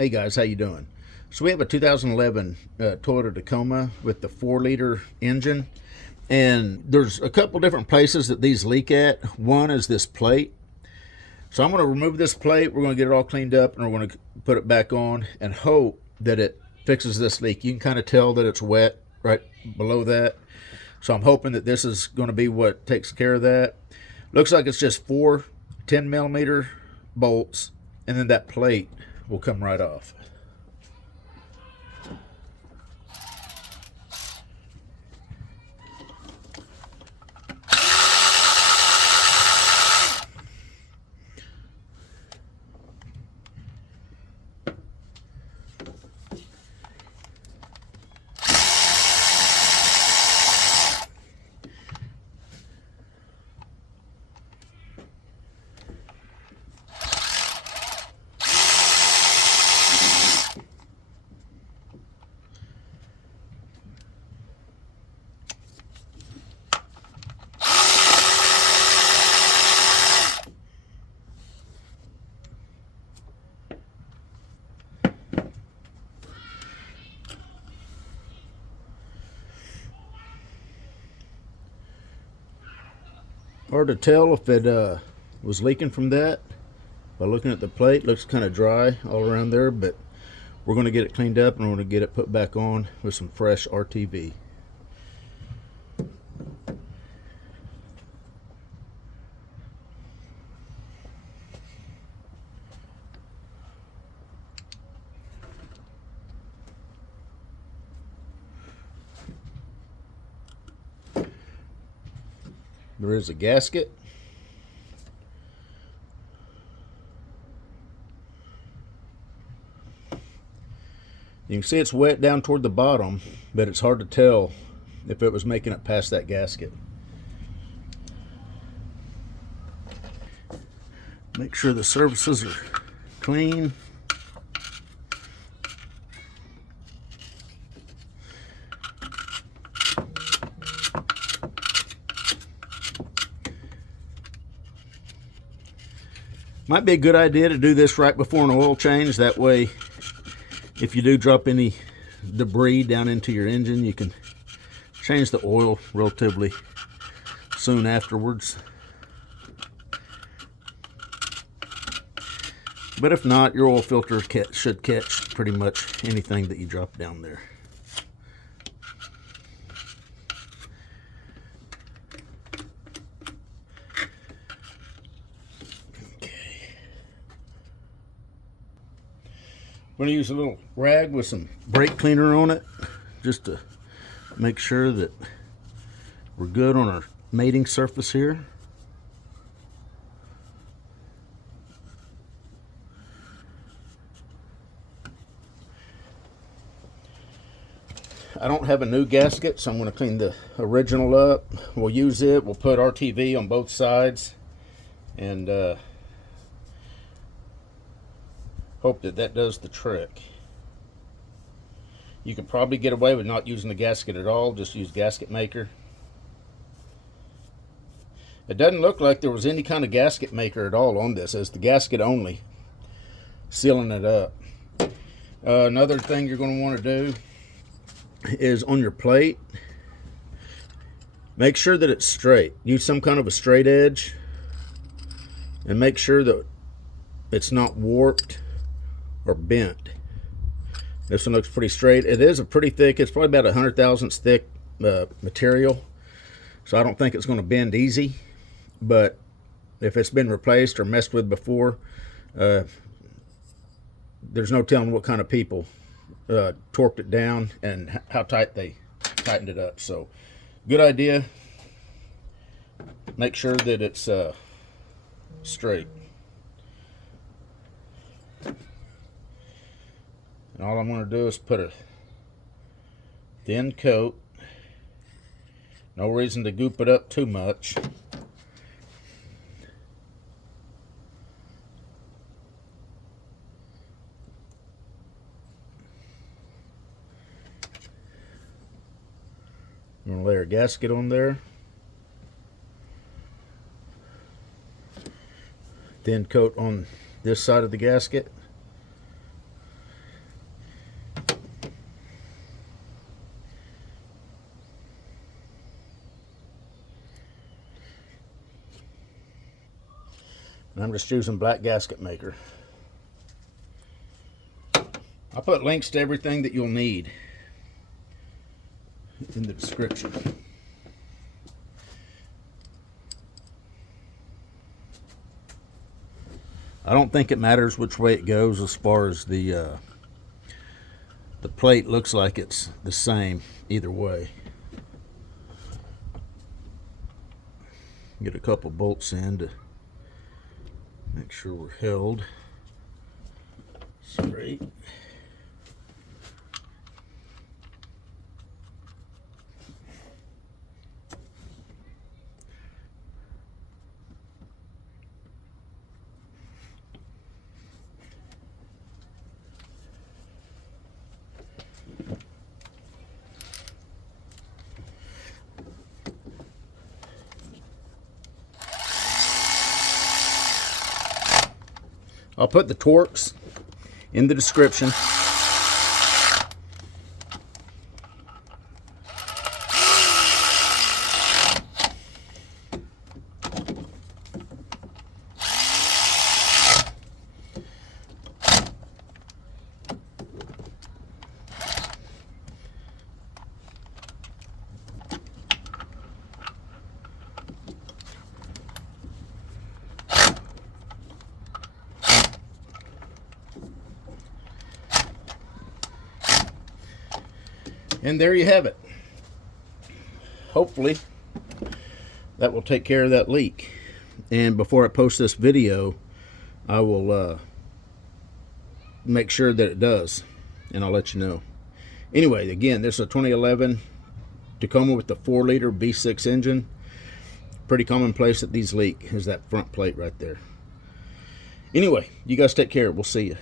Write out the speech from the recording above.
Hey guys, how you doing? So we have a 2011 Toyota Tacoma with the 4-liter engine, and there's a couple different places that these leak at. One is this plate. So I'm going to remove this plate. We're going to get it all cleaned up, and we're going to put it back on and hope that it fixes this leak. You can kind of tell that it's wet right below that. So I'm hoping that this is going to be what takes care of that. Looks like it's just 4 10mm bolts, and then that plate will come right off. Hard to tell if it was leaking from that. By looking at the plate, looks kind of dry all around there, but we're going to get it cleaned up and we're going to get it put back on with some fresh RTV. There is a gasket. You can see it's wet down toward the bottom, but it's hard to tell if it was making it past that gasket. Make sure the surfaces are clean. Might be a good idea to do this right before an oil change. That way, if you do drop any debris down into your engine, you can change the oil relatively soon afterwards. But if not, your oil filter should catch pretty much anything that you drop down there. I'm going to use a little rag with some brake cleaner on it just to make sure that we're good on our mating surface here. I don't have a new gasket, so I'm going to clean the original up. We'll use it. We'll put RTV on both sides and hope that that does the trick. You can probably get away with not using the gasket at all, just use gasket maker. It doesn't look like there was any kind of gasket maker at all on this. It's the gasket only sealing it up. Another thing you're going to want to do is on your plate, make sure that it's straight. Use some kind of a straight edge and make sure that it's not warped or bent. This one looks pretty straight. It is a pretty thick, it's probably about 100 thousandths thick material, so I don't think it's going to bend easy. But if it's been replaced or messed with before, there's no telling what kind of people torqued it down and how tight they tightened it up. So good idea, make sure that it's straight. And all I'm going to do is put a thin coat. No reason to goop it up too much. I'm going to lay our gasket on there. Thin coat on this side of the gasket. And I'm just using black gasket maker. I'll put links to everything that you'll need in the description. I don't think it matters which way it goes as far as the plate looks like it's the same either way. Get a couple bolts in to make sure we're held straight. I'll put the torques in the description. And there you have it. Hopefully that will take care of that leak. And before I post this video, I will make sure that it does, and I'll let you know. Anyway, again, this is a 2011 Tacoma with the 4-liter V6 engine. Pretty commonplace that these leak is that front plate right there. Anyway, you guys take care. We'll see you.